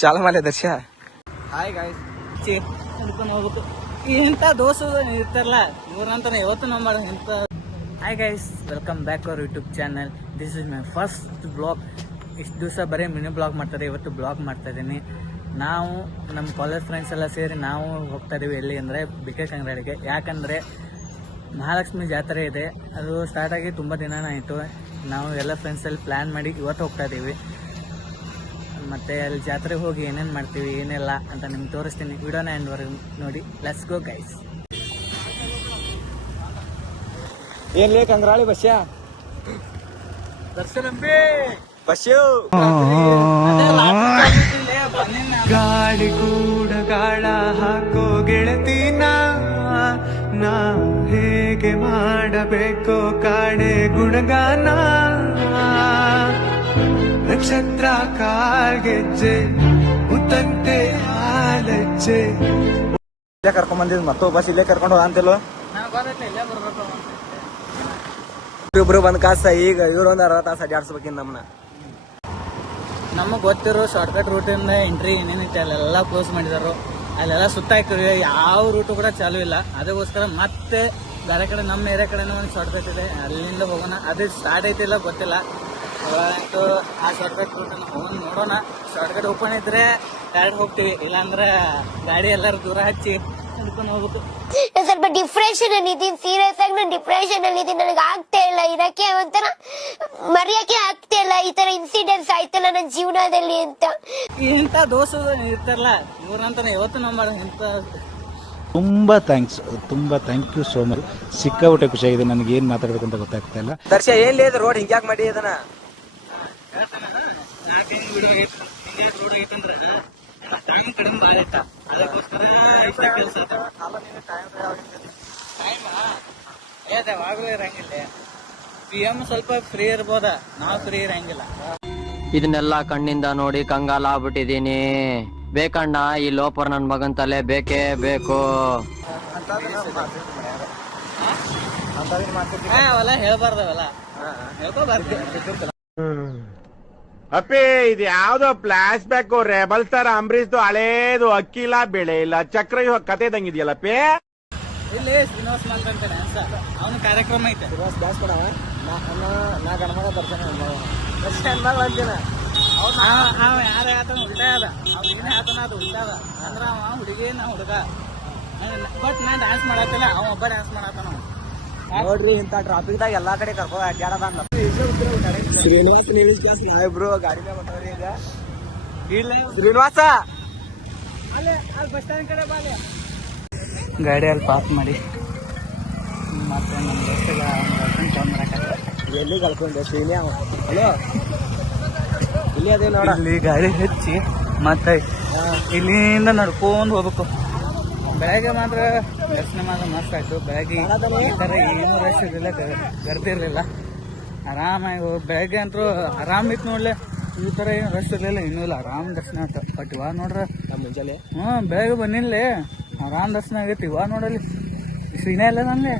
ಚಾಲು ಮಾಡಿ ದರ್ಶ. Hi guys, ಹಿಡ್ಕೊಂಡು ಹೋಗ್ಬೇಕು. ಇಂಥ ದೋಸ್ತರು ಇರ್ತಾರಲ್ಲ ಇವ್ರಂತಾನೆ ಯಾವತ್ತು ನಂಬಾರ ಇಂಥ. Hi guys, welcome back our YouTube channel. This is my first blog. ಇಷ್ಟು ದಿವಸ ಬರೀ ಮಿನಿ ಬ್ಲಾಗ್ ಮಾಡ್ತಾರೆ, ಇವತ್ತು ಬ್ಲಾಗ್ ಮಾಡ್ತಾ ಇದ್ದೀನಿ. ನಾವು ನಮ್ಮ ಕಾಲೇಜ್ ಫ್ರೆಂಡ್ಸ್ ಎಲ್ಲ ಸೇರಿ ನಾವು ಹೋಗ್ತಾ ಇದೀವಿ. ಎಲ್ಲಿ ಅಂದರೆ ಬಿಕೇಶ್ ಅಂಗಡಿಗೆ. ಯಾಕಂದರೆ ಮಹಾಲಕ್ಷ್ಮಿ ಜಾತ್ರೆ ಇದೆ, ಅದು ಸ್ಟಾರ್ಟ್ ಆಗಿ ತುಂಬ ದಿನನೇ ಆಯಿತು. ನಾವು ಎಲ್ಲ ಫ್ರೆಂಡ್ಸಲ್ಲಿ ಪ್ಲ್ಯಾನ್ ಮಾಡಿ ಇವತ್ತು ಹೋಗ್ತಾ ಇದ್ದೀವಿ. ಮತ್ತು ಅಲ್ಲಿ ಜಾತ್ರೆಗೆ ಹೋಗಿ ಏನೇನು ಮಾಡ್ತೀವಿ ಏನೆಲ್ಲ ಅಂತ ನಿಮ್ಗೆ ತೋರಿಸ್ತೀನಿ. ವಿಡಿಯೋನ ಎಂಡ್ವರೆಗೂ ನೋಡಿ. Let's go guys. ಏನ್ ಲೇ ಕಂಗ್ರಾಳಿ ಬಸ್ಯಾ ದರ್ಶನಂಬಿ ಬಸ್ಸು ಗಾಳಿ ಕೂಡ ಗಾಳ ಹಾಕೋ ಗೆಳತಿನ ನಾ ಹೇಗೆ ಮಾಡಬೇಕೋ ಕಾಣೆ ಗುಣಗಾನ. ನಕ್ಷತ್ರ ಕಾಲ್ಗೆಜ್ಜೆ ಮುತ್ತಂತೆ ಹಾಲಜ್ಜೆ. ಇಲ್ಲೇ ಕರ್ಕೊಂಡ್ ಬಂದಿದ್ ಮತ್ತೊಬ್ಬ ಬಸ್ ಇಲ್ಲೇ ಕರ್ಕೊಂಡು ಹೋಗ ಅಂತಿಲ್ವ. ಇಬ್ರು ಬಂದ್ ಕಾಸ ಈಗ ಇವ್ರು ಒಂದ್ ಅರ್ಧ ತಾಸ ಅಡ್ಯಾಡ್ಸ್ಬೇಕಿನ್ ನಮ್ಮನ್ನ. ನಮಗೆ ಗೊತ್ತಿರೋ ಶಾರ್ಟ್ಕಟ್ ರೂಟಿಂದ ಎಂಟ್ರಿ ಏನೇನೈತೆ ಅಲ್ಲೆಲ್ಲ ಕ್ಲೋಸ್ ಮಾಡಿದಾರು. ಅಲ್ಲೆಲ್ಲ ಸುತ್ತಾಕಿರಿ, ಯಾವ ರೂಟು ಕೂಡ ಚಾಲೂ ಇಲ್ಲ. ಅದಕ್ಕೋಸ್ಕರ ಮತ್ತೆ ಬೇರೆ ಕಡೆ ನಮ್ಮ ಏರಿಯಾ ಕಡೆನೂ ಒಂದು ಶಾರ್ಟ್ಕಟ್ ಇದೆ, ಅಲ್ಲಿಂದ ಹೋಗೋಣ. ಅದು ಸ್ಟಾರ್ಟ್ ಐತಿಲ್ಲ ಗೊತ್ತಿಲ್ಲ. ಅಂತೂ ಆ ಶಾರ್ಟ್ಕಟ್ ರೂಟನ್ನು ಹೋಗೋಣ, ನೋಡೋಣ. ಶಾರ್ಟ್ಕಟ್ ಓಪನ್ ಇದ್ರೆ ಡೈರೆಕ್ಟ್ ಹೋಗ್ತೀವಿ, ಇಲ್ಲಾಂದ್ರೆ ಗಾಡಿ ಎಲ್ಲರೂ ದೂರ ಹಚ್ಚಿ ಹಿಡ್ಕೊಂಡು ಹೋಗ್ಬೇಕು. ಸ್ವಲ್ಪ ಡಿಪ್ರೆಷನ್ ಅಲ್ಲಿ ಇದೀನಿ, ಸೀರಿಯಸ್ ಆಗಿ ನಾನು ಡಿಪ್ರೆಷನ್ ಅಲ್ಲಿ ಇದೀನಿ. ನನಗೆ ಆಗ್ತಾ ಇಲ್ಲ ಇರಕ್ಕೆ, ಒಂಥರ ಮರೆಯಕ್ಕೆ ಆಗ್ತಾ ಇಲ್ಲ. ಈ ತರ ಇನ್ಸಿಡೆಂಟ್ಸ್ ಆಯ್ತಲ್ಲ ನನ್ನ ಜೀವನದಲ್ಲಿ ಅಂತ. ಇಂಥ ದೋಸ್ತರು ಇರ್ತಾರಲ್ಲ ಇವ್ರಂತಾನೆ ಯಾವತ್ತು ನಂಬಾರ ಇಂಥ. ತುಂಬಾ ಥ್ಯಾಂಕ್ಸ್, ತುಂಬಾ ಥ್ಯಾಂಕ್ ಯು ಸೋ ಮಚ್. ಸಿಕ್ಕಾಬಿಟ್ಟೆ ಖುಷಿಯಾಗಿದೆ. ನನಗೆ ಏನ್ ಮಾತಾಡ್ಬೇಕು ಅಂತ ಗೊತ್ತಾಗ್ತಾ ಇಲ್ಲ. ದರ್ಶ ಏನ್ ಲೇ ರೋಡ್ ಹಿಂಗ್ಯಾಕ್ ಮಾಡಿ ಅದನ್ನ ರೋಡ್ ಐತಂದ್ರೆ ಟೈಮ್ ಕಡಿಮೆ ಭಾಳ ಇತ್ತ, ಅದಕ್ಕೋಸ್ಕರ ಕೆಲಸ ಯಾವಾಗಲೂ ಇರಂಗಿಲ್ಲ. PM ಸ್ವಲ್ಪ ಫ್ರೀ ಇರ್ಬೋದ, ನಾವು ಫ್ರೀ ಇರಂಗಿಲ್ಲ. ಇದನ್ನೆಲ್ಲ ಕಣ್ಣಿಂದ ನೋಡಿ ಕಂಗಾಲ ಆಗ್ಬಿಟ್ಟಿದೀನಿ. ಬೇಕಣ್ಣ ಈ ಲೋಪರ್ ನನ್ ಮಗನ್ ತಲೆ ಬೇಕೇ ಬೇಕು. ಅವೆಲ್ಲ ಹೇಳ್ಬಾರ್ದವೆಲ್ಲ ಹೇಳ್ಕೋಬಾರ್ದು. ಅಪ್ಪಿ ಇದು ಯಾವ್ದೋ ಫ್ಲಾಶ್ ಬ್ಯಾಕ್ ರೆಬಲ್ ಸ್ಟಾರ್ ಅಂಬರೀಶ್ದು ಹಳೇದು ಅಕ್ಕಿಲ್ಲ ಬೆಳೆ ಇಲ್ಲ ಚಕ್ರ ಕತೆ ಇದಂಗಿದ್ಯಲ್ಲಪ್ಪಿ. ಇಲ್ಲಿ ಶ್ರೀನಿವಾಸ್ ಅಂತ ಡ್ಯಾನ್ಸ್ ಅವನ ಕಾರ್ಯಕ್ರಮ ಐತೆ. ಡ್ಯಾನ್ಸ್ ಕೊಡವ ನಾ ಗಣಮಗ ದರ್ಶನ ಅಂತೀನ. ಅವ ಯಾರ ಆತನ ಉಲ್ಟಾ ಅದ, ಅವ್ ಏನೇ ಆತನ ಅದು ಉಲ್ಟಾ ಅದ. ಅಂದ್ರ ಅವ ಹುಡುಗಿ ನಾ ಹುಡುಗ. ಬಟ್ ನಾ ಡ್ಯಾನ್ಸ್ ಮಾಡತ್ತಿಲ್ಲ, ಅವ ಒಬ್ಬ ಡ್ಯಾನ್ಸ್ ಮಾಡತ್ತಾನ. ನೋಡ್ರಿ ಇಂತ ಟ್ರಾಫಿಕ್ ದಾಗ ಎಲ್ಲಾ ಕಡೆ ಕರ್ಕೊಂಡು ಅಡ್ಡಾಡದ. ಶ್ರೀನಿವಾಸ ಇಂಗ್ಲಿಷ್ ಕ್ಲಾಸ್ ನಾವಿಬ್ರು ಗಾಡಿ ಮಾಡ್ತಾವ್ರಿ. ಈಗ ಇಲ್ಲ ಶ್ರೀನಿವಾಸ ಅಲ್ಲೇ ಅಲ್ಲಿ ಬಸ್ ಸ್ಟ್ಯಾಂಡ್ ಕಡೆ ಬಾಲೆ ಗಾಡಿ ಅಲ್ಲಿ ಪಾರ್ಕ್ ಮಾಡಿ ಮತ್ತೆ ನಮ್ಮ ದೋಸ್ತಗ ಎಲ್ಲಿ ಕಳ್ಕೊಂಡೆ ಶ್ರೀನಿ. ಹಲೋ ಇಲ್ಲಿ ಅದೇ ನೋಡ, ಇಲ್ಲಿ ಗಾಡಿ ಹಚ್ಚಿ ಮತ್ತೆ ಇಲ್ಲಿಂದ ನಡ್ಕೊಂಡು ಹೋಗ್ಬೇಕು. ಬೆಳಗ್ಗೆ ಮಾತ್ರ ದರ್ಶನ ಮಾತ್ರ ಮಸ್ತ್ ಆಯ್ತು. ಬೆಳಗ್ಗೆ ಈ ಥರ ಏನೂ ರಶ್ ಇರಲಿಲ್ಲ, ಗರ್ದಿರಲಿಲ್ಲ. ಆರಾಮಾಗಿ ಹೋಗಿ ಬೆಳಗ್ಗೆ ಅಂತೂ ಆರಾಮಿತ್ತು ನೋಡ್ಲೆ. ಈ ಥರ ಏನು ರಶ್ ಇರಲಿಲ್ಲ, ಇನ್ನೂ ಇಲ್ಲ. ಆರಾಮ್ ದರ್ಶನ ಆಯ್ತು. ಬಟ್ ಇವಾಗ ನೋಡ್ರೆ ಮುಂಜಾನೆ ಬೆಳಗ್ಗೆ ಬಂದಿಲ್ಲೇ ಆರಾಮ್ ದರ್ಶನ ಆಗೈತಿ. ಇವಾಗ ನೋಡಲ್ಲಿ ಶ್ರೀನೇ ಇಲ್ಲ ನಂಗೆ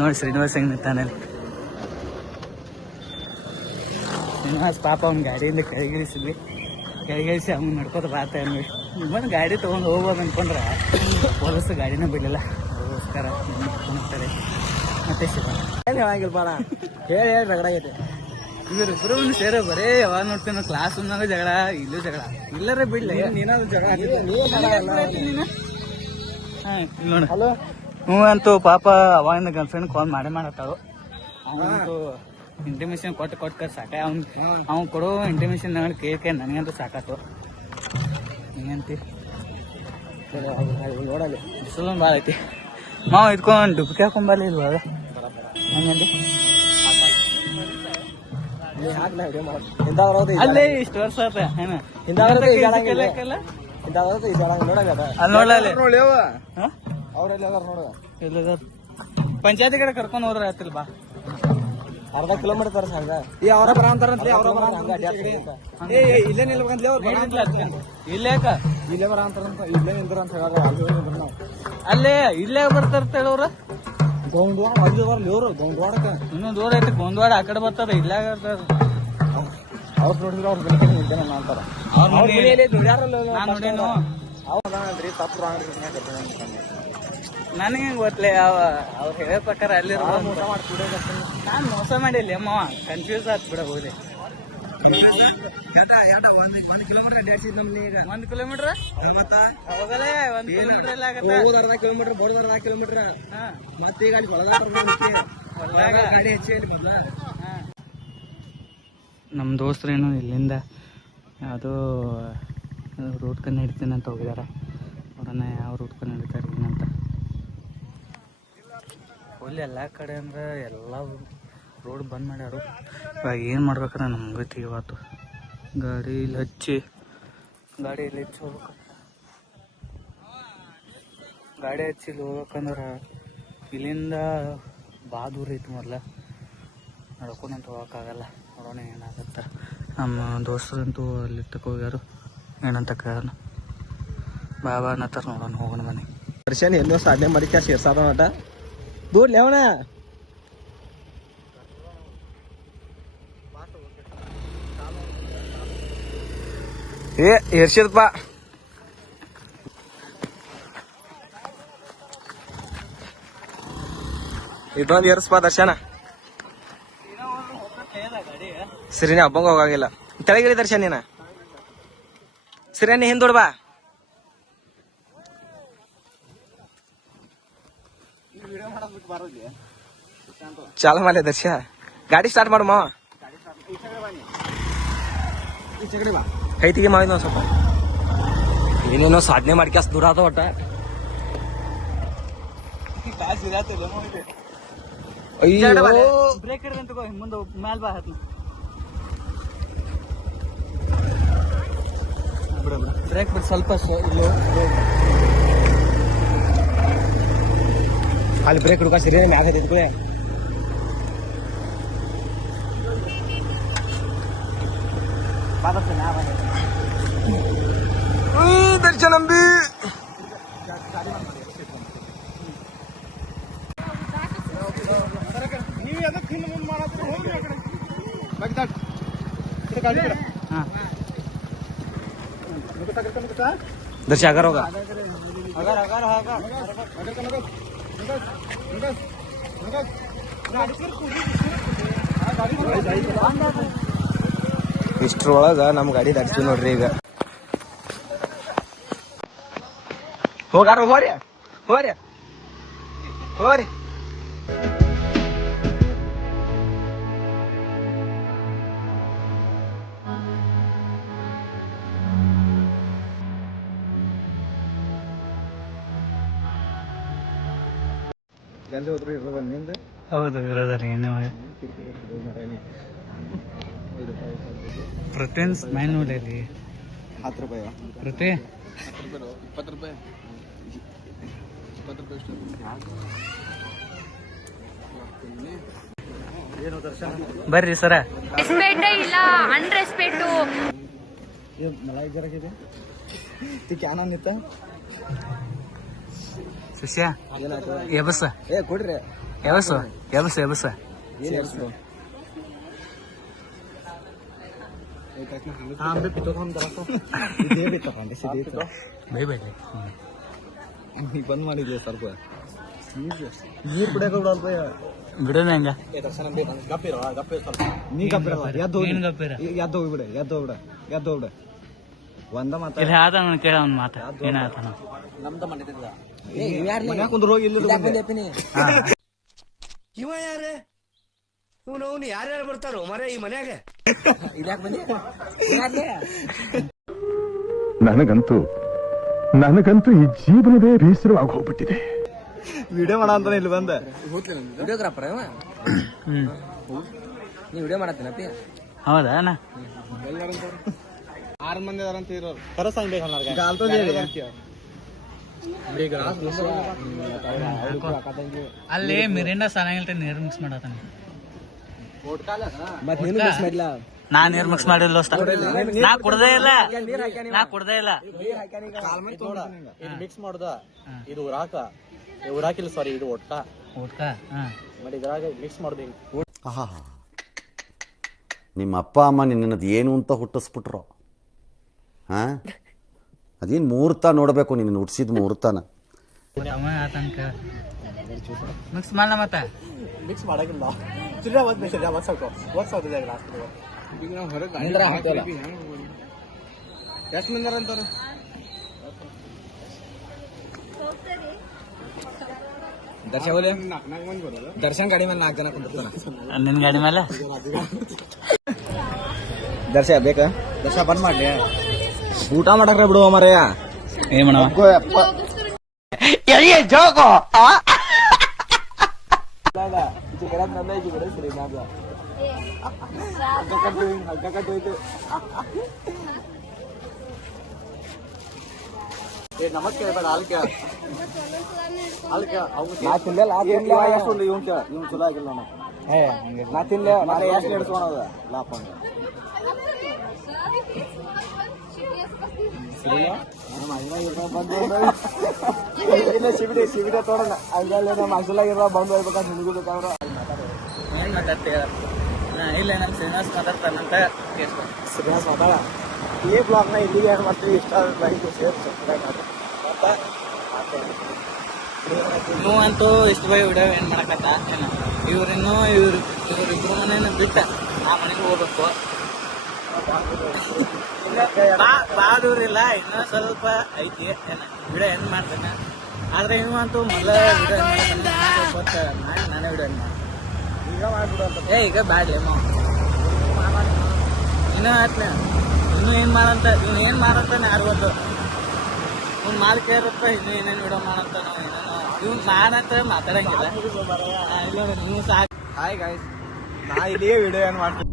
ನೋಡಿ. ಶ್ರೀನಿವಾಸ್ ಹೆಂಗ್ ನಿಂತಾನೆ. ಶ್ರೀನಿವಾಸ್ ಪಾಪ ಅವ್ನ ಗಾಡಿಯಿಂದ ಕೆಳಗಿಳಿಸಿದ್ವಿ. ಕೆಳಗಿಳಿಸಿ ಅವ್ನು ನಡ್ಕೋತ ಬಾತ ಅಂದ್ವಿ. ಬಂದು ಗಾಡಿ ತೊಗೊಂಡು ಹೋಗ್ಬೋದು ಅನ್ಕೊಂಡ್ರೆ ಪೊಲೀಸ್ ಗಾಡಿನ ಬಿಡಲಿಲ್ಲ. ಅದಕ್ಕೋಸ್ಕರ ಹೋಗ್ತಾರೆ. ಮತ್ತೆ ಶಿವ ಹೇಳಂಗಿಲ್ಬಾರ ಹೇಳಿ ರಗಡ ಆಗೈತೆ. ಇವರಿಬ್ರು ಸೇರೋ ಬರೇ ಯಾವಾಗ ನೋಡ್ತೀನಿ ಕ್ಲಾಸ್ ರೂಮ್ನಾಗ ಜಗಳ, ಇಲ್ಲೂ ಜಗಳ. ಇಲ್ಲರೇ ಬಿಡ್ಲಿ ನೀನಾದ್ರು ಜಗಳ ನೋಡಿ. ಹಲೋ ಹ್ಞೂ ಅಂತೂ ಪಾಪ ಅವಾಗಿಂದ ಗರ್ಲ್ ಫ್ರೆಂಡ್ ಕಾಲ್ ಮಾಡತ್ತಾಳು. ಅವನಂತೂ ಇಂಟಿಮೇಷನ್ ಕೊಟ್ಟು ಸಾಕ. ಅವ್ನು ಕೊಡೋ ಇಂಟಿಮೇಷನ್ ನೋಡಿ ಕೇಳ್ಕೆ ನನಗಂತೂ ಸಾಕಾತು. ಹಿಂಗಂತಿ ನೋಡಲ್ಲಿ ಬಿಸಿಲು ಭಾಳ ಐತಿ. ಮಾವು ಇದ್ಕೊಂಡು ಡುಬ್ಕಿ ಹಾಕೊಂಬರ್ಲಿ ಇಲ್ವಾಗ ಹಂಗಂದಿ ಅಲ್ಲೇ ಇಷ್ಟು ವರ್ಷ ಆತ ಏನ ಅಲ್ಲಿ ಪಂಚಾಯತಿ ಕಡೆ ಕರ್ಕೊಂಡು ಹೋದ್ರೆ ಆಯ್ತಿಲ್ ಬಾ. ಅರ್ಧ ಕಿಲೋಮೀಟರ್ ಹಂಗ ಅವರ ಬರಂತಾರಂತ ಇಲ್ಲೇ ನಿಲ್ಬೇಕಂತ ಇಲ್ಲೇ ಇಲ್ಲೇ ಬರಂತಾರಂತ ಇಲ್ಲೇ ನಿಂದ್ರ ಅಂತ ಹೇಳ. ಅಲ್ಲೇ ಇಲ್ಲೇ ಬರ್ತಾರ ಅವ್ರ ಗೋಂದ್ವಾಡ ಅಲ್ಲಿ ಬರ್ಲಿ ಇವ್ರು ಗೋಂದ್ವಾಡಕ್ಕ ಇನ್ನೂ ದೂರ ಐತಿ. ಗೋಂದ್ವಾಡ ಆ ಕಡೆ ಬರ್ತಾರ, ಇಲ್ಲಾಗ ಅವ್ರು ನೋಡಿದ್ರೆ ಅವ್ರ ಬೆಲೆ ನಿಂತೇನೆ ಅಂತಾರ. ಅವ್ರ ಮನೆಯಲ್ಲಿ ದುಡ್ಯಾರಲ್ಲ ತಪ್ಪು ರಾಂಗ್ ನನಗೆ ಗೊತ್ತಲೇ ಅವ್ರು ಹೇಳೋ ಪ್ರಕಾರ ಅಲ್ಲಿರೋ ಮೋಸ ಮಾಡ್ತಿದ್ದೆ. ನಾನು ಮೋಸ ಮಾಡಿಲ್ಲ ಅಮ್ಮ, ಕನ್ಫ್ಯೂಸ್ ಆತ್ ಬಿಡ ಹೋಗಿ. 1 ಕಿಲೋಮೀಟರ್ ಅಡ್ಡಾಡ್ಸಿದ್ ನಮ್ಗೆ ಈಗ 1 ಕಿಲೋಮೀಟರ್ ಹೋಗಲೇ 1 ಕಿಲೋಮೀಟರ್ ಎಲ್ಲ ಆಗತ್ತೆ. ಹೋಗೋದು 1/2 ಕಿಲೋಮೀಟರ್, ಬೋರ್ಡ್ 1/2 ಕಿಲೋಮೀಟರ್. ಮತ್ತೆ ಈಗ ಅಲ್ಲಿ ಗಾಡಿ ಹೆಚ್ಚಿ ಅಲ್ಲಿ ಮೊದ್ಲ. ನಮ್ಮ ದೋಸ್ತರೇನು ಇಲ್ಲಿಂದ ಯಾವುದೋ ರೂಟ್ ಕಣ್ಣು ಹಿಡ್ತೀನಿ ಅಂತ ಹೋಗಿದಾರೆ. ನೋಡೋಣ ಯಾವ ರೂಟ್ ಕಣ್ಣು ಹಿಡಿತಾರೆ ಏನಂತ. ಫುಲ್ ಎಲ್ಲ ಕಡೆ ಅಂದ್ರೆ ಎಲ್ಲ ರೋಡ್ ಬಂದ್ ಮಾಡ್ಯಾರು. ಇವಾಗ ಏನು ಮಾಡ್ಬೇಕಂದ್ರೆ ನಮ್ಗೆ ಗೊತ್ತಿ ಇವತ್ತು ಗಾಡಿ ಇಲ್ಲಿ ಹಚ್ಚಿ ಹೋಗ್ಬೇಕು. ಗಾಡಿ ಹಚ್ಚಿ ಇಲ್ಲಿ ಹೋಗ್ಬೇಕಂದ್ರೆ ಇಲ್ಲಿಂದ ಭಾಳ ದೂರ ಐತಿ. ಮೊದಲ ನಡ್ಕೊಂಡಂತ ಹೋಗೋಕ್ಕಾಗಲ್ಲ. ನೋಡೋಣ ಏನಾಗತ್ತೆ. ನಮ್ಮ ದೋಸ್ತರಂತೂ ಅಲ್ಲಿ ಹೋಗ್ಯಾರು, ಏನಂತ ಕೇಳೋಣ. ಬಾಬಾ ಅನ್ನತ್ತಾರ, ನೋಡೋಣ ಹೋಗೋಣ ಬನ್ನಿ. ದರ್ಶನ್ ಎಲ್ಲೋ ಸಾಧನೆ ಮಾಡಿಕ ಸೇರ್ಸಾದ ಮಟ ದೂರ್ ಲೇವಣ ಏರ್ಸಿದಪ್ಪ. ಇದೊಂದು ಏರ್ಸ್ಪ ದರ್ಶನ. ಸರಿನೇ ಹಬ್ಬಂಗ ಹೋಗಾಗಿಲ್ಲ. ತೆಳಗಿಳಿ ದರ್ಶನ ನೀನ ಸರಿಯಾನಿ ಹಿಂದೋಡ್ ಬಾ. ಚಾಲು ಮಾಲೆ ದರ್ಶ, ಗಾಡಿ ಸ್ಟಾರ್ಟ್ ಮಾಡು ಮಾವ. ಕೈತಿಗೆ ಮಾವಿದ ಸ್ವಲ್ಪ ಏನೇನೋ ಸಾಧನೆ ಮಾಡ್ಕ್ಯಾಸ್ ದೂರ ಆದ ಒಟ್ಟ. ಬ್ರೇಕ್ ಹಿಡ್ದಂತ ಮುಂದೆ ಮ್ಯಾಲ್ ಬಾ ಹತ್ನ. ಬ್ರೇಕ್ ಬಿಟ್ಟು ಸ್ವಲ್ಪ ಅಲ್ಲಿ ಬ್ರೇಕ್ ಹುಡುಕ ಸರಿ ಮ್ಯಾಗ ಹತ್ತಿದ್ಕೂಳೆ. ದರ್ಶನಂಬಿ ದರ್ಶ ಅಗಾರ ಹೋಗ ಇಷ್ಟ್ರೊಳಗ ನಮ್ ಗಾಡಿ ದಾಟ್ತೀವಿ ನೋಡ್ರಿ. ಈಗ ಹೋಗಾರ ಹೋರಿ ಹೋರಿ ಹೋರಿ. ಹೌದು ಇರೋದ್ರಿ. ಪ್ರತಿಯೊಂದು ಸ್ಮೈಲ್ ನೋಡಿ 10 ರೂಪಾಯಿ ಪ್ರತಿ 20 ರೂಪಾಯಿ ಬರ್ರಿ ಸರ. ರೆಸ್ಪೆಕ್ಟ್ ಇಲ್ಲ, ಅನ್ರೆಸ್ಪೆಕ್ಟ್. मलाई जरा किती ती क्या नाव नेता ಶಿಷ್ಯ ಎಬಸ ए ಕೊಡ್ರಿ ಎಬಸ ಎಬಸ ಎಬಸ आंबे पितो थांब जरा दे बेटा पांडे दे ಬೈ ಬೈ मी बंद ಮಾಡಿದ್ವಿ ಸ್ವಲ್ಪ ನೀರು ಕುಡಿಯಕ ಬಿಡಲ್ಲ ಬೈ ಬಿಡೋಣ ಹಂಗ. ದರ್ಶನ ಗಪ್ಪಿರ ಸ್ವಲ್ಪ ನೀ ಗಪ್ಪಿರಲ್ಲ ಯಾದ್ದು ಹೋಗ್ಬಿಡ ಒಂದ ಮಾತ ಇಲ್ಲಿ ಆದ ಕೇಳ ಅವ್ನ ಮಾತ ಏನಾತ ನಮ್ದ ಮಾಡಿದ್ದ ಮನೆ ಕುಂದ್ರು ಹೋಗಿ ಇಲ್ಲಿ ಇವ ಯಾರೇ ಇವನು ಯಾರ್ಯಾರು ಬರ್ತಾರೋ ಮರ ಈ ಮನ್ಯಾಗ ಇದ್ಯಾಕ್ ಬಂದಿ ನನಗಂತೂ ಈ ಜೀವನವೇ ಬೇಸರವಾಗಿ ಹೋಗ್ಬಿಟ್ಟಿದೆ. ವಿಡಿಯೋ ಮಾಡ ಅಂತಾನೆ ಇಲ್ಲಿ ಬಂದ ವಿಡಿಯೋಗ್ರಾಫರ್ ನೀ ವಿಡಿಯೋ ಮಾಡತ್ತೀನಪ್ಪಿ. ಹೌದಾ ಅಣ್ಣ 6 ಮಂದಿ ಅದಾರಂತ ಇರೋರು ಖರಸ್ ಹಂಗೆ ಅಲ್ಲಿ ಮಿರಿಂಡ ಸಾನಾಗಿಲ್ರಿ ನೀರು ಮಿಕ್ಸ್ ಮಾಡತಾನ. ಮತ್ತೆ ನೀನು ಮಿಕ್ಸ್ ಮಾಡಿಲ್ಲ. ನಾ ನೀರ್ ಮಿಕ್ಸ್ ಮಾಡಿಲ್ಲ ದೋಸ್ತ. ನಾ ಕುಡ್ದೇ ಇಲ್ಲ. ಇದು ಮಿಕ್ಸ್ ಮಾಡುದ ಇದು ಉರಾಕಿಲ್ಲ ಸಾರಿ ಇದು ಒಟ್ಟ ಊಟ ಮಾಡಿ ಇದ್ರಾಗ ಮಿಕ್ಸ್ ಮಾಡುದು ನಿಮ್ಮ ಅಪ್ಪ ಅಮ್ಮ ನಿನ್ನದು ಏನು ಅಂತ ಹುಟ್ಟಿಸ್ಬಿಟ್ರು? ಹಾಂ, ಅದೇನು ಮುಹೂರ್ತ ನೋಡಬೇಕು, ನಿನ್ನ ಹುಟ್ಟಿಸಿದ ಮುಹೂರ್ತನ. ತನಕ ಮಿಕ್ಸ್ ಮಾಡಲ ಮತ್ತೆ ಮಿಕ್ಸ್ ಮಾಡಾಗಿಲ್ಲ. ಚಿನ್ನ ಒಂದು ಮೆಸೇಜ್ ಓದ್ಸಾಗ್ತದೆ ಈಗ ನಾವು ಹೊರಗೆ ಎಷ್ಟು ಮಂದಿ ಅಂತಾರೆ? ದರ್ಶನ್ ಗಾಡಿ ಮೇಲೆ 4 ಜನ ಕುಂತಿರ್ತಾನ. ನಿನ್ನ ಗಾಡಿ ಮೇಲೆ ದರ್ಶ ಬೇಕಾ? ದರ್ಶ ಬಂದ್ ಮಾಡ್ಲಿ, ಊಟ ಮಾಡಕ್ರೆ ಬಿಡುವ ಮರೆಯ. ಏನ್ ಮಾಡವ? ನಮಸ್ತೆ ಬೇಡ, ಅಲ್ಕ ನಾ ತಿನ್ಲಿಲ್ಲ. ಎಷ್ಟು ಇವ್ ಚಲೋ ಆಗಿಲ್ಲ ನಾ ತಿನ್ಲೆ. ನಾಳೆ ಎಷ್ಟು ಹಿಡ್ಸ್ಕೊಳೋದ ಲಾಪ ಶಿಬಿಡೆ ತೋಡೋಣ ಹಂಗಲ್ಲ ಮನ್ಸಲಾಗಿರೋ ಬಂದು ಹೋಗ್ಬೇಕಂತ ನಿನಗೂ ಬೇಕಾದ್ರ ಏನ್ ಮಾತಾಡ್ತೀಯ? ಇಲ್ಲ ನಮ್ ಶ್ರೀನಿವಾಸ್ ಮಾತಾಡ್ತಾನಂತ ಶ್ರೀನಿವಾಸ್ ಮಾತಾಡ. ಈ ಬ್ಲಾಗ್ನ ಇಲ್ಲಿಗೆ ಏನು ಮಾಡ್ತೀವಿ, ಇಷ್ಟ ಲೈಕ್ ಶೇರ್ ಸಬ್ಸ್ಕ್ರೈಬ್ ಮಾಡಿ. ನೀವು ಅಂತೂ ಇಷ್ಟು ಬೈ ವಿಡಿಯೋ ಏನ್ ಮಾಡಕತ್ತ ಏನ? ಇವ್ರಿಬ್ರು ಮನೇನ ಬಿಟ್ಟ ಆ ಮನೆಗೆ ಹೋಗ್ಬೇಕು. ಭಾಳ ದೂರ ಇಲ್ಲ, ಇನ್ನೂ ಸ್ವಲ್ಪ ಐತಿ ಏನ ವಿಡಿಯೋ ಏನ್ ಮಾಡ್ತೇನೆ. ಆದ್ರೆ ಇವಂತೂ ಮೊದಲ ವಿಡಿಯೋ ಏನ್ ಮಾಡ್ತಾನೆ ಮಾಡಿ ನಾನೇ ವಿಡಿಯೋ ಏನ್ ಮಾಡ್ತೇನೆ. ಈಗ ಮಾಡ್ಬಿಡು ಅಂತ. ಈಗ ಬ್ಯಾಡ್ಲಿ ಇನ್ನೂ ಆತ್ನ ಇನ್ನೂ ಏನ್ ಮಾಡಂತ ಇವ್ನು ಏನ್ ಮಾಡಂತಾನೆ ಯಾರು ಗೊತ್ತು. ಇವ್ನು ಮಾಲಿಕೆ ಇರುತ್ತೆ, ಇನ್ನೂ ಏನೇನು ವಿಡಿಯೋ ಮಾಡಂತ ನಾವು ಏನೇನೋ ಇವ್ನು ಮಾಡಂತ ಮಾತಾಡಂಗಿಲ್ಲ. ಇಲ್ಲ ನೀವು ಸಾಕು. ಹಾಯ್ ಗಾಯ್ಸ್, ನಾ ಇಲ್ಲಿಗೆ ವಿಡಿಯೋ ಏನು ಮಾಡ್ತೀನಿ.